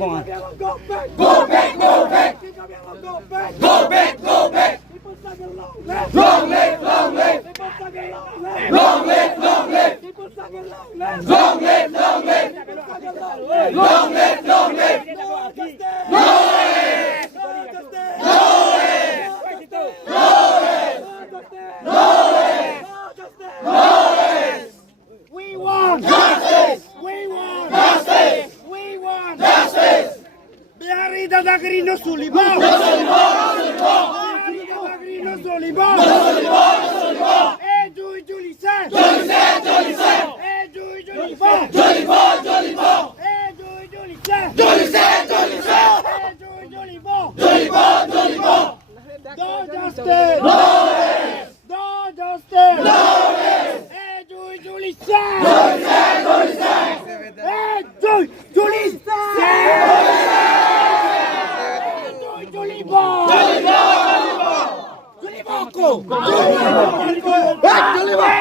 Volongkom. Go back! Go back! Go back! Go back! Go back! Long live! Long live! Long live! Long live! Long live! Long live! Long live! Long live! No way! No way! No way! No way! No way! We want Justice! We want Justice! We want Justice! Biari dadagri no sulibo. No solibo! No solibo! Biari dadagri no sulibo. No solibo! No solibo! Juli Juli say. Jolly say! Jolly say! Juli Juli bo. Jolly bo! Jolly bo! Juli Juli say. Jolly say! Jolly say! Juli Juli bo. Jolly bo! Jolly bo! No justice. No way! No justice. No way! Juli Juli say. Jolly say! Jolly say! Juli Juli say. Juli Jolly bo. Jolly bo! Jolly bo! Juli boko. Jolly bo! Jolly bo!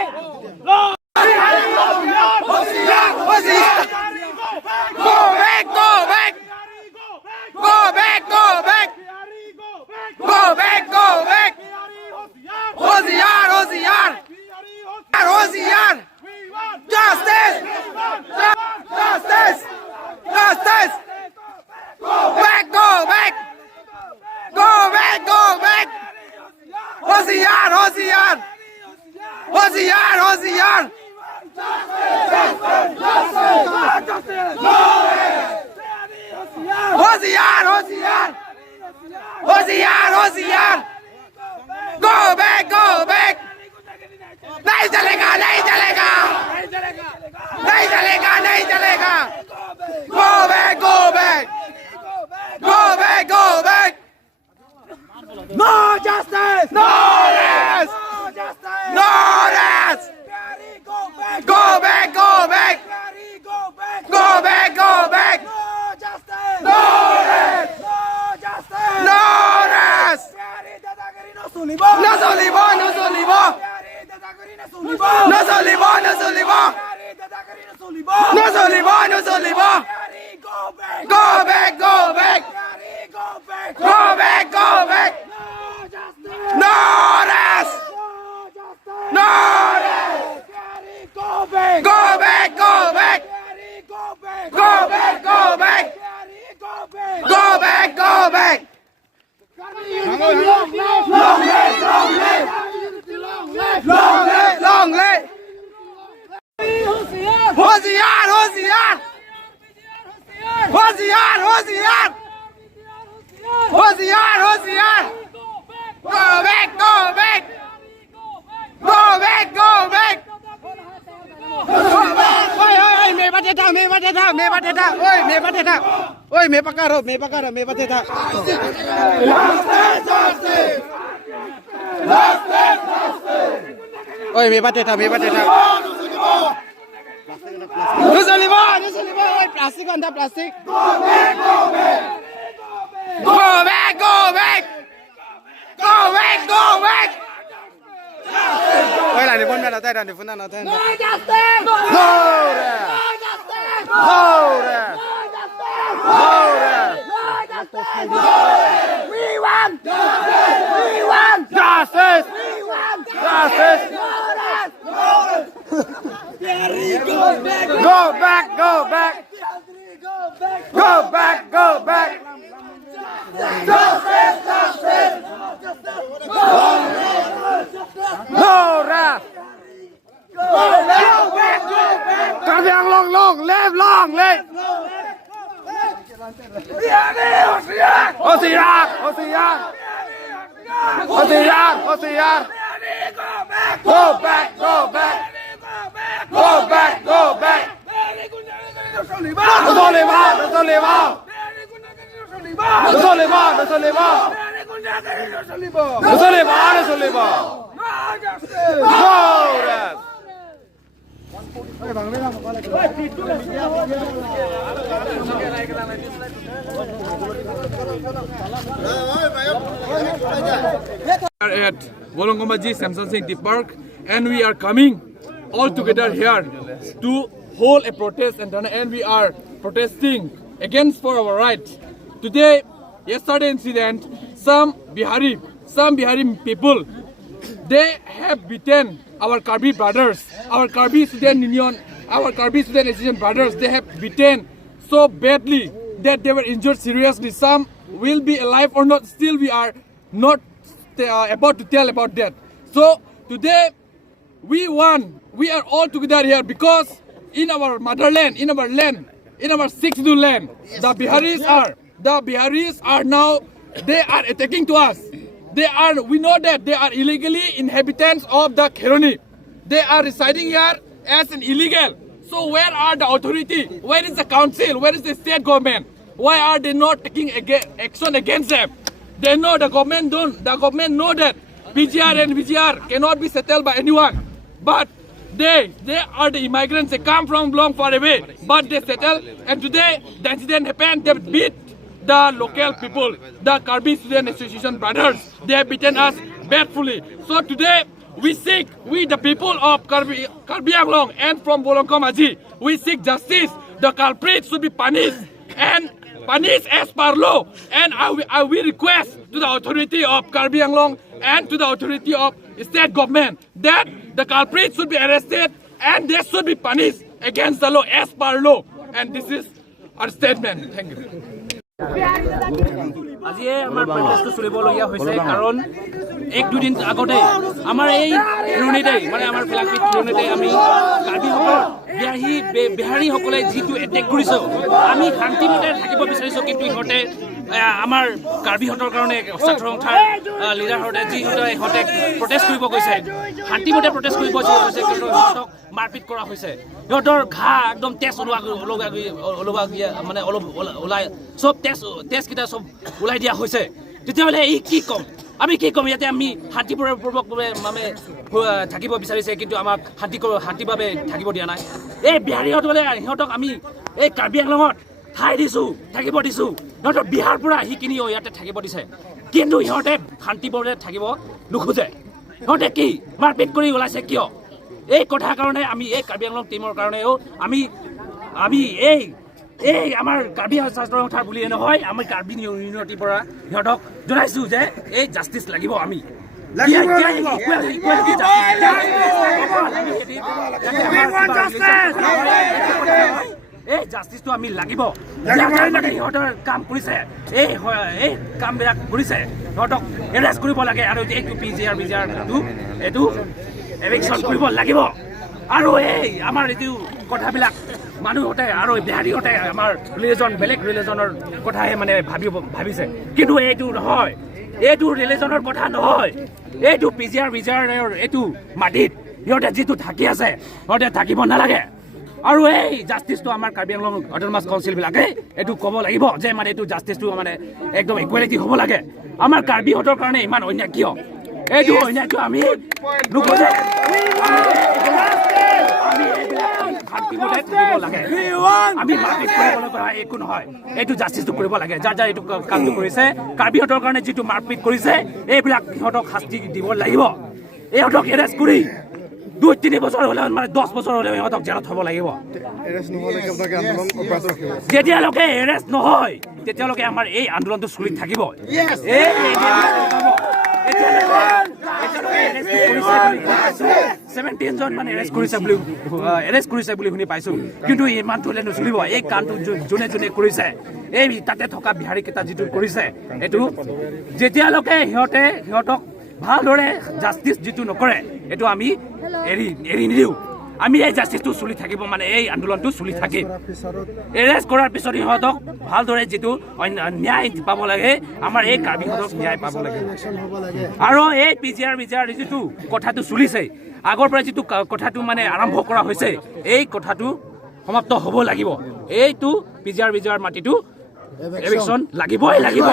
Go back! Go back! Go back! Go back! Go back! Go back! Hosiyar! Hosiyar! Hosiyar! Justice! Justice! Justice! Go back! Go back! Go back! Go back! Hosiyar! Hosiyar! Hosiyar! Hosiyar! Hosiyar! Hosiyar! Hosiyar! Hosiyar! Go back! Go back! नहीं चलेगा नहीं चलेगा नहीं चलेगा नहीं चलेगा Go back! Go back! Go back! Go back! No justice. No rest! No justice. No rest! Go back. Go back! Go back! Go back. Go back! Go back! No justice. No rest! No justice. No rest! Biari dadagri no sulibo. No solibo! No solibo! Biari dadagri no sulibo. No solibo! No solibo! Biari dadagri no sulibo. No solibo! No solibo! Biari go back. Go back! Go back! Biari go back. Go back! Go back! No justice. No rest! No justice. No rest! Biari go back. Go back! Go back! Biari go back. Go back! Go back! Biari go back. Go back! Go back! Long live. Long live! Long live! Long live. Long live! Long live! Hosiyar. Hosiyar! Hosiyar! Hosiyar! Hosiyar! Hosiyar! Hosiyar! Go back! Go back! Go back! Go back! Oi oi oi me bateta me bateta me bateta oi me bateta oi me pakaro me bateta oi me bateta no solibo oi plastic anda plastic go back go back go back go back go back go back oi la ni pon na ta ni pon na ta No justice. hold it No justice. hold it hold it No justice. We want justice. We want justice We want justice go back go back go back go back justice justice hold it Come here, long, left, long, left. Hosiyar, Hosiyar. Hosiyar, Hosiyar. Go back, go back. Go back, go back. No solibo, no solibo. No solibo, no solibo. No solibo, no solibo. Hold it. are at Volongkom Aji Samson Singh Park, and we are coming all together here to hold a protest, and we are protesting against for our rights. Today, yesterday incident, some Bihari people, they have beaten our Karbi brothers, our Karbi student union, our Karbi student association brothers. They have beaten so badly that they were injured seriously. Some will be alive or not. Still, we are not about to tell about that. So today, we won. We are all together here because in our motherland, in our land, in our sixth land, the Biharis are now, they are attacking to us. We know that they are illegally inhabitants of the Kheroni. They are residing here as an illegal. So where are the authority? Where is the council? Where is the state government? Why are they not taking action against them? They know the government know that PGR and VGR cannot be settled by anyone. But they are the immigrants. They come from long far away, but they settle. And today the incident happened. They beat the local people, the Karbi Student Association brothers. They have beaten us badly. So today we the people of Karbi Anglong and from Volongkom Aji, we seek justice. The culprits should be punished and punished as per law. And I will request to the authority of Karbi Anglong and to the authority of state government that the culprits should be arrested and they should be punished against the law as per law. And this is our statement. Thank you. আজি আমাৰ প্ৰটেষ্টটো চলিবলগীয়া হৈছে কাৰণ এক দুদিন আগতে আমাৰ এই খেৰণিতে মানে আমাৰ ফিলাকপিত খেৰণিতে আমি কাৰ্বিসকল বিহাৰীসকলে যিটো এটেক কৰিছে আমি শান্তিমতে থাকিব বিচাৰিছোঁ কিন্তু ইহঁতে আমাৰ কাৰ্বিহঁতৰ কাৰণে ছাত্ৰসংস্থাৰ লিডাৰহঁতে ইহঁতে প্ৰটেষ্ট কৰিব গৈছে শান্তিমতে প্ৰটেষ্ট কৰিব গৈছে কিন্তু ইহঁতক মাৰপিট কৰা হৈছে ইহঁতৰ ঘা একদম তেজ ওলোৱা মানে অলপ ওলাই চব তেজকেইটা চব ওলাই দিয়া হৈছে তেতিয়াহ'লে এই কি ক'ম আমি কি ক'ম ইয়াতে আমি শান্তিপূৰ্বকভাৱে মানে থাকিব বিচাৰিছে কিন্তু আমাক শান্তিভাৱে থাকিব দিয়া নাই এই বিহাৰীসকলে সিহঁতক আমি এই কাৰ্বি আংলঙত ঠাই দিছোঁ থাকিব দিছোঁ সিহঁতৰ বিহাৰ পৰা আহি কিনি ইয়াতে থাকিব দিছে কিন্তু সিহঁতে শান্তিপূৰ্বকভাৱে থাকিব নোখোজে সিহঁতে কি মাৰপিট কৰি ওলাইছে কিয় এই কথাৰ কাৰণে আমি এই কাৰ্বি আংলং টিমৰ কাৰণেও আমি এই আমাৰ কাৰ্বি ছাত্ৰসংস্থাৰ বুলিয়ে নহয় আমি কাৰ্বি ইউনিটিৰ পৰা সিহঁতক জনাইছোঁ যে এই জাষ্টিচ লাগিব আমি এই জাষ্টিচটো আমি লাগিব সিহঁতৰ কাম কৰিছে এই কামবিলাক কৰিছে সিহঁতক এৰেষ্ট কৰিব লাগে আৰু এইটো PGR এইটো এভিকশ্যন কৰিব লাগিব আৰু এই আমাৰ এইটো কথাবিলাক মানুহহঁতে আৰু বিহাৰীহঁতে আমাৰ বেলেগ ৰিলিজনৰ কথাহে মানে ভাবিছে কিন্তু এইটো নহয় এইটো ৰিলিজনৰ কথা নহয় এইটো PGR এইটো মাটিত সিহঁতে যিটো থাকি আছে সিহঁতে থাকিব নালাগে আৰু এই জাষ্টিচটো আমাৰ কাৰ্বি আংলং অট'নমাছ কাউন্সিলবিলাকে এইটো ক'ব লাগিব যে মানে এইটো জাষ্টিচটো মানে একদম ইকুৱেলিটি হ'ব লাগে আমাৰ কাৰ্বিহঁতৰ কাৰণে ইমান অন্যায় কিয় এইটো অন্যায়টো আমি নুখোজে আমি মাৰপিট কৰিবলৈ পৰা একো নহয় এইটো জাষ্টিচটো কৰিব লাগে যাৰ এইটো কামটো কৰিছে কাৰ্বিহঁতৰ কাৰণে যিটো মাৰপিট কৰিছে এইবিলাক সিহঁতক শাস্তি দিব লাগিব ইহঁতক এৰেষ্ট কৰি 2-3 বছৰ হ'লে মানে 10 বছৰ হ'লে ইহঁতক জেলত থ'ব লাগিব যেতিয়ালৈকে এৰেষ্ট নহয় তেতিয়ালৈকে আমাৰ এই আন্দোলনটো চলি থাকিব 17 জন মানে এৰেষ্ট কৰিছে বুলি শুনি পাইছোঁ কিন্তু ইমানটো হ'লে নচলিব এই কামটো যোনে কৰিছে এই তাতে থকা বিহাৰীকেইটা যিটো কৰিছে এইটো যেতিয়ালৈকে সিহঁতক ভালদৰে জাষ্টিচ যিটো নকৰে এইটো আমি এৰি নিদিওঁ আমি এই জাষ্টিচটো চলি থাকিব মানে এই আন্দোলনটো চলি থাকিম এৰেষ্ট কৰাৰ পিছত সিহঁতক ভালদৰে যিটো ন্যায় পাব লাগে আমাৰ এই কাৰ্বিহঁতক ন্যায় পাব লাগে আৰু এই PGR যিটো কথাটো চলিছে আগৰ পৰা যিটো কথাটো মানে আৰম্ভ কৰা হৈছে এই কথাটো সমাপ্ত হ'ব লাগিব এইটো PGR মাটিটো এভিকশ্যন লাগিবই লাগিব